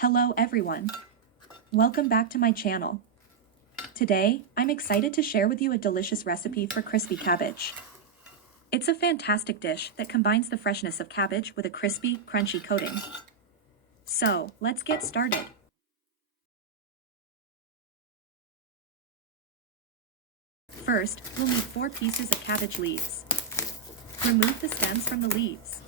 Hello everyone. Welcome back to my channel. Today, I'm excited to share with you a delicious recipe for crispy cabbage. It's a fantastic dish that combines the freshness of cabbage with a crispy, crunchy coating. So, let's get started. First, we'll need 4 pieces of cabbage leaves. Remove the stems from the leaves.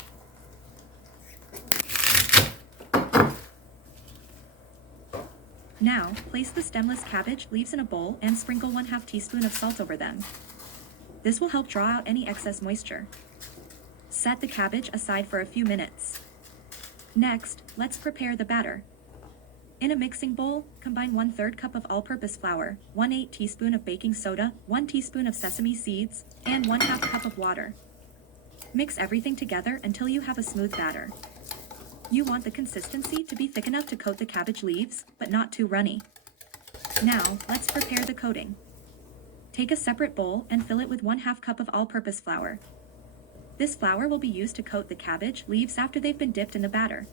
Now, place the stemless cabbage leaves in a bowl and sprinkle 1/2 teaspoon of salt over them. This will help draw out any excess moisture. Set the cabbage aside for a few minutes. Next, let's prepare the batter. In a mixing bowl, combine 1/3 cup of all-purpose flour, 1/8 teaspoon of baking soda, 1 teaspoon of sesame seeds, and 1/2 cup of water. Mix everything together until you have a smooth batter. You want the consistency to be thick enough to coat the cabbage leaves, but not too runny. Now, let's prepare the coating. Take a separate bowl and fill it with 1/2 cup of all-purpose flour. This flour will be used to coat the cabbage leaves after they've been dipped in the batter.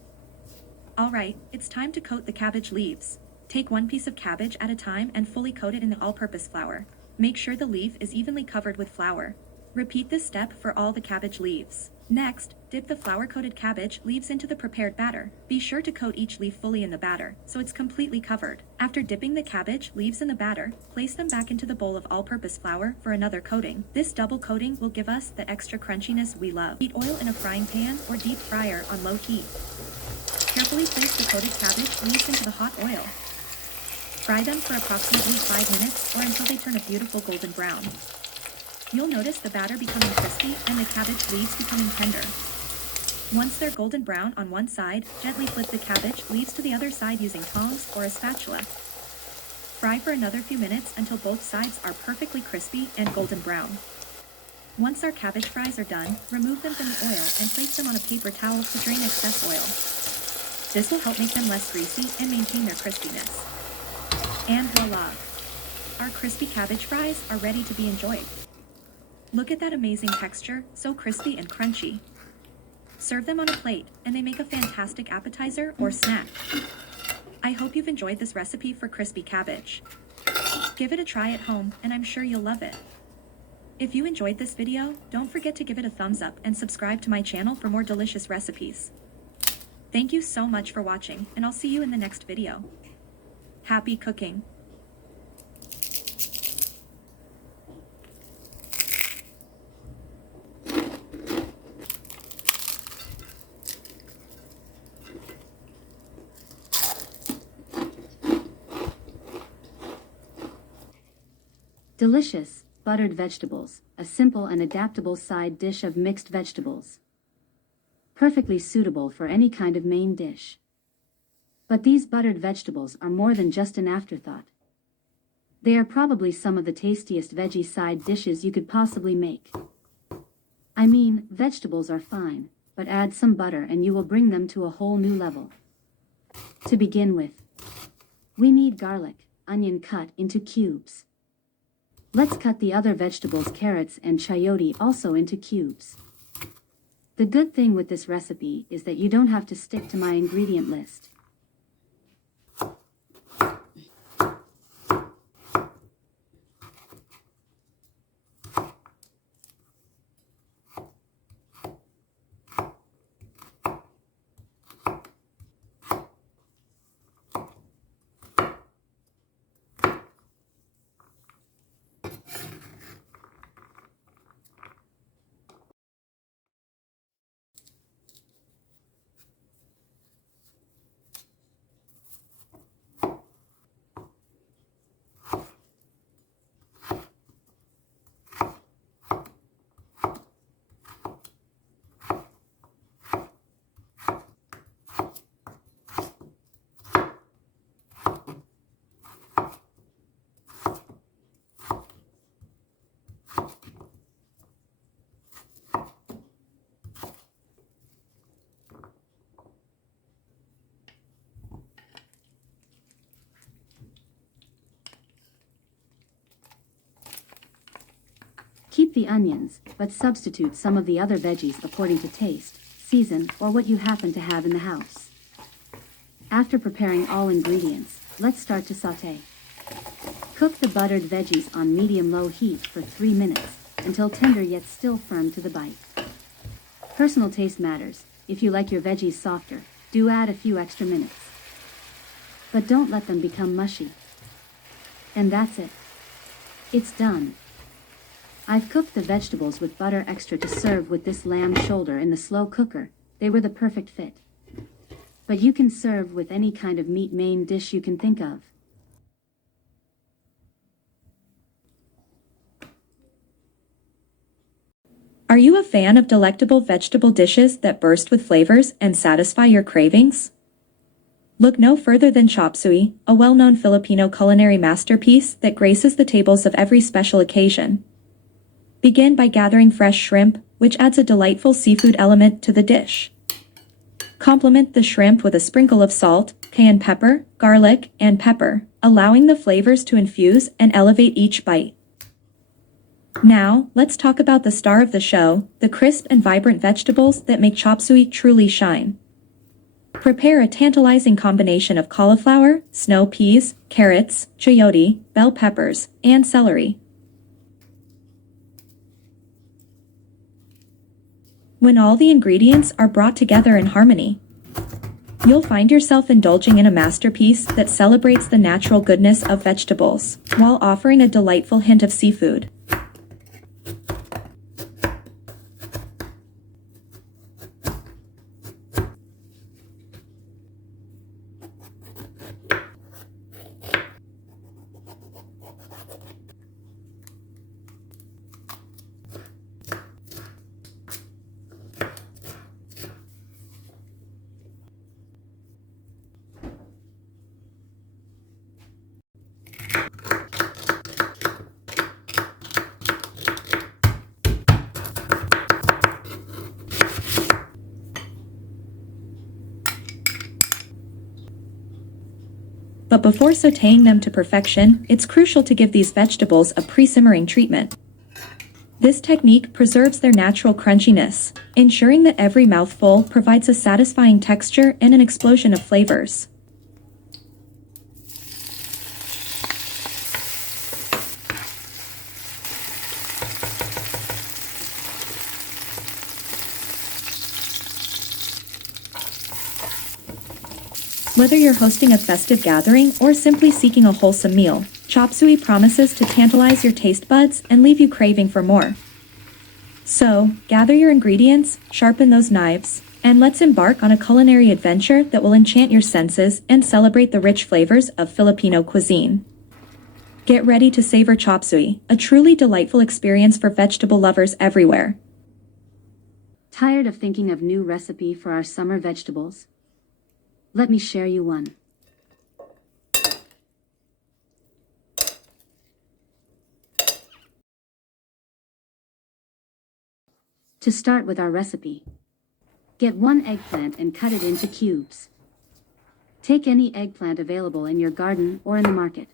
Alright, it's time to coat the cabbage leaves. Take 1 piece of cabbage at a time and fully coat it in the all-purpose flour. Make sure the leaf is evenly covered with flour. Repeat this step for all the cabbage leaves. Next, dip the flour-coated cabbage leaves into the prepared batter. Be sure to coat each leaf fully in the batter, so it's completely covered. After dipping the cabbage leaves in the batter, place them back into the bowl of all-purpose flour for another coating. This double coating will give us the extra crunchiness we love. Heat oil in a frying pan or deep fryer on low heat. Carefully place the coated cabbage leaves into the hot oil. Fry them for approximately 5 minutes or until they turn a beautiful golden brown. You'll notice the batter becoming crispy and the cabbage leaves becoming tender. Once they're golden brown on one side, gently flip the cabbage leaves to the other side using tongs or a spatula. Fry for another few minutes until both sides are perfectly crispy and golden brown. Once our cabbage fries are done, remove them from the oil and place them on a paper towel to drain excess oil. This will help make them less greasy and maintain their crispiness. And voila! Our crispy cabbage fries are ready to be enjoyed. Look at that amazing texture, so crispy and crunchy. Serve them on a plate, and they make a fantastic appetizer or snack. I hope you've enjoyed this recipe for crispy cabbage. Give it a try at home, and I'm sure you'll love it. If you enjoyed this video, don't forget to give it a thumbs up and subscribe to my channel for more delicious recipes. Thank you so much for watching, and I'll see you in the next video. Happy cooking! Delicious, buttered vegetables, a simple and adaptable side dish of mixed vegetables. Perfectly suitable for any kind of main dish. But these buttered vegetables are more than just an afterthought. They are probably some of the tastiest veggie side dishes you could possibly make. I mean, vegetables are fine, but add some butter and you will bring them to a whole new level. To begin with, we need garlic, onion cut into cubes. Let's cut the other vegetables, carrots and chayote, also into cubes. The good thing with this recipe is that you don't have to stick to my ingredient list. Keep the onions, but substitute some of the other veggies according to taste, season, or what you happen to have in the house. After preparing all ingredients, let's start to sauté. Cook the buttered veggies on medium-low heat for 3 minutes, until tender yet still firm to the bite. Personal taste matters. If you like your veggies softer, do add a few extra minutes. But don't let them become mushy. And that's it. It's done. I've cooked the vegetables with butter extra to serve with this lamb shoulder in the slow cooker. They were the perfect fit. But you can serve with any kind of meat main dish you can think of. Are you a fan of delectable vegetable dishes that burst with flavors and satisfy your cravings? Look no further than Chopseuy, a well-known Filipino culinary masterpiece that graces the tables of every special occasion. Begin by gathering fresh shrimp, which adds a delightful seafood element to the dish. Complement the shrimp with a sprinkle of salt, cayenne pepper, garlic, and pepper, allowing the flavors to infuse and elevate each bite. Now, let's talk about the star of the show, the crisp and vibrant vegetables that make Chopseuy truly shine. Prepare a tantalizing combination of cauliflower, snow peas, carrots, chayote, bell peppers, and celery. When all the ingredients are brought together in harmony, you'll find yourself indulging in a masterpiece that celebrates the natural goodness of vegetables, while offering a delightful hint of seafood. But before sautéing them to perfection, it's crucial to give these vegetables a pre-simmering treatment. This technique preserves their natural crunchiness, ensuring that every mouthful provides a satisfying texture and an explosion of flavors. Whether you're hosting a festive gathering or simply seeking a wholesome meal, Chopseuy promises to tantalize your taste buds and leave you craving for more. So, gather your ingredients, sharpen those knives, and let's embark on a culinary adventure that will enchant your senses and celebrate the rich flavors of Filipino cuisine. Get ready to savor Chopseuy, a truly delightful experience for vegetable lovers everywhere. Tired of thinking of new recipe for our summer vegetables? Let me share you one. To start with our recipe, get 1 eggplant and cut it into cubes. Take any eggplant available in your garden or in the market.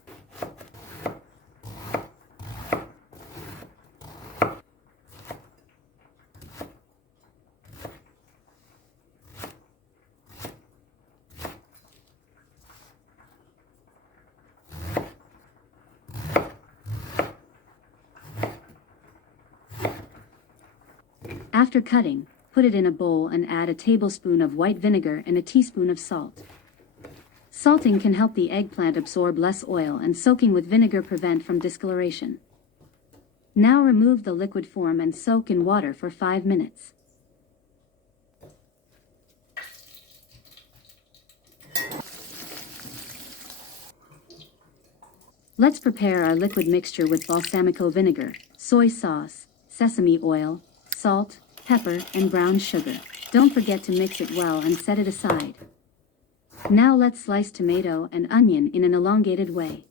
After cutting, put it in a bowl and add a tablespoon of white vinegar and a teaspoon of salt. Salting can help the eggplant absorb less oil, and soaking with vinegar prevent from discoloration. Now remove the liquid form and soak in water for 5 minutes. Let's prepare our liquid mixture with balsamico vinegar, soy sauce, sesame oil, salt, pepper, and brown sugar. Don't forget to mix it well and set it aside. Now let's slice tomato and onion in an elongated way.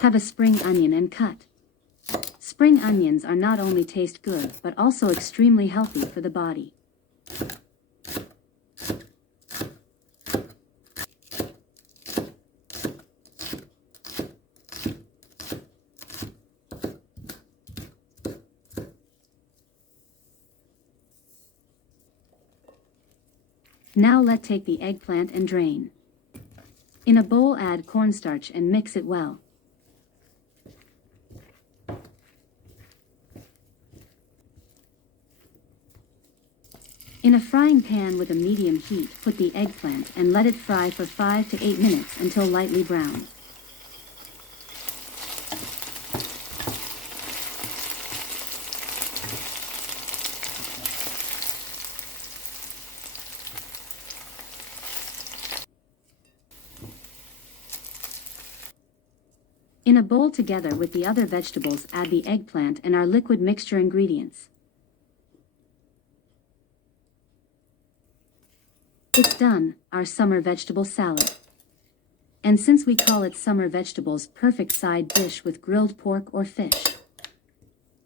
Have a spring onion and cut. Spring onions are not only taste good, but also extremely healthy for the body. Now let's take the eggplant and drain. In a bowl add cornstarch and mix it well. In a frying pan with a medium heat, put the eggplant and let it fry for 5 to 8 minutes until lightly brown. In a bowl together with the other vegetables, add the eggplant and our liquid mixture ingredients. It's done, our summer vegetable salad. And since we call it summer vegetables, perfect side dish with grilled pork or fish.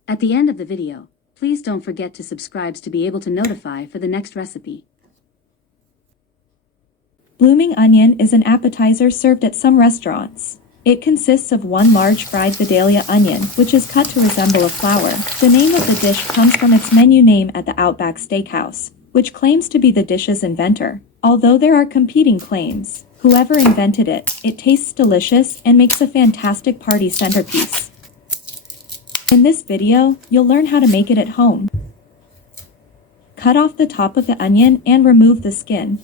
At the end of the video, please don't forget to subscribe to be able to notify for the next recipe. Blooming onion is an appetizer served at some restaurants. It consists of one large fried Vidalia onion, which is cut to resemble a flower. The name of the dish comes from its menu name at the Outback Steakhouse, which claims to be the dish's inventor. Although there are competing claims, whoever invented it, it tastes delicious and makes a fantastic party centerpiece. In this video, you'll learn how to make it at home. Cut off the top of the onion and remove the skin.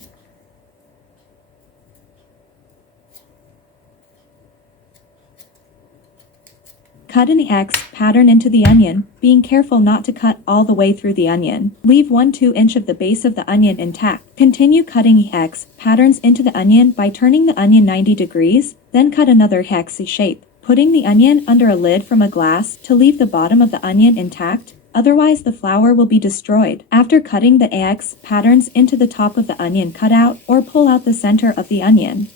Cut an X pattern into the onion, being careful not to cut all the way through the onion. Leave 1-2 inch of the base of the onion intact. Continue cutting X patterns into the onion by turning the onion 90 degrees, then cut another hex shape, putting the onion under a lid from a glass to leave the bottom of the onion intact, otherwise the flour will be destroyed. After cutting the X patterns into the top of the onion, cut out or pull out the center of the onion.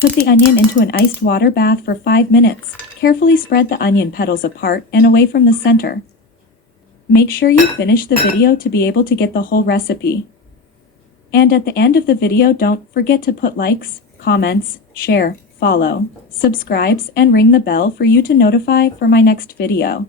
Put the onion into an iced water bath for 5 minutes. Carefully spread the onion petals apart and away from the center. Make sure you finish the video to be able to get the whole recipe. And at the end of the video, don't forget to put likes, comments, share, follow, subscribes, and ring the bell for you to notify for my next video.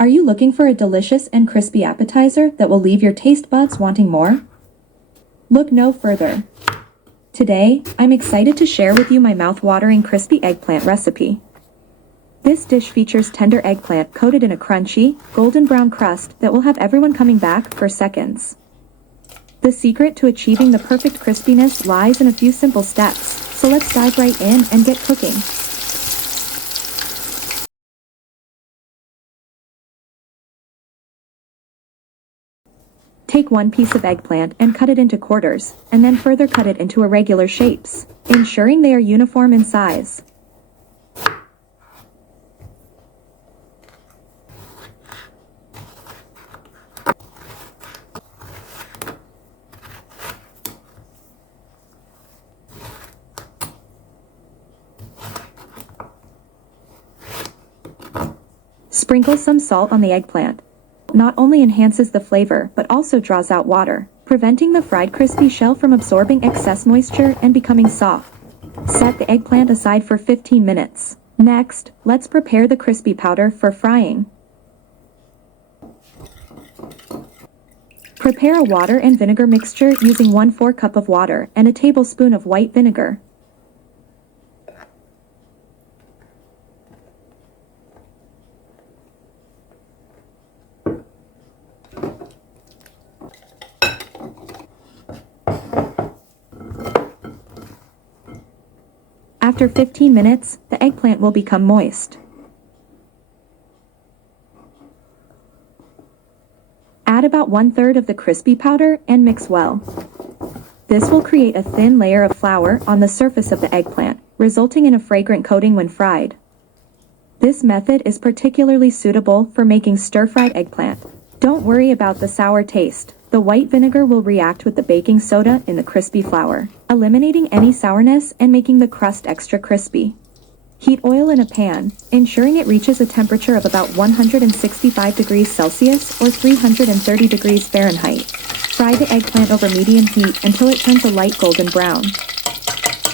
Are you looking for a delicious and crispy appetizer that will leave your taste buds wanting more? Look no further. Today, I'm excited to share with you my mouth-watering crispy eggplant recipe. This dish features tender eggplant coated in a crunchy, golden brown crust that will have everyone coming back for seconds. The secret to achieving the perfect crispiness lies in a few simple steps, so let's dive right in and get cooking. Take one piece of eggplant and cut it into quarters, and then further cut it into irregular shapes, ensuring they are uniform in size. Sprinkle some salt on the eggplant. Not only enhances the flavor but also draws out water, preventing the fried crispy shell from absorbing excess moisture and becoming soft. Set the eggplant aside for 15 minutes. Next, let's prepare the crispy powder for frying. Prepare a water and vinegar mixture using 1/4 cup of water and a tablespoon of white vinegar. After 15 minutes, the eggplant will become moist. Add about 1/3 of the crispy powder and mix well. This will create a thin layer of flour on the surface of the eggplant, resulting in a fragrant coating when fried. This method is particularly suitable for making stir-fried eggplant. Don't worry about the sour taste. The white vinegar will react with the baking soda in the crispy flour, eliminating any sourness and making the crust extra crispy. Heat oil in a pan, ensuring it reaches a temperature of about 165 degrees Celsius or 330 degrees Fahrenheit. Fry the eggplant over medium heat until it turns a light golden brown.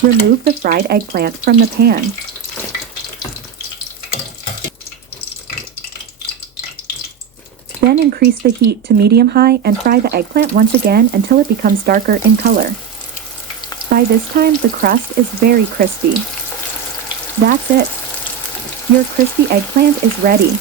Remove the fried eggplant from the pan. Then increase the heat to medium-high and fry the eggplant once again until it becomes darker in color. By this time, the crust is very crispy. That's it. Your crispy eggplant is ready.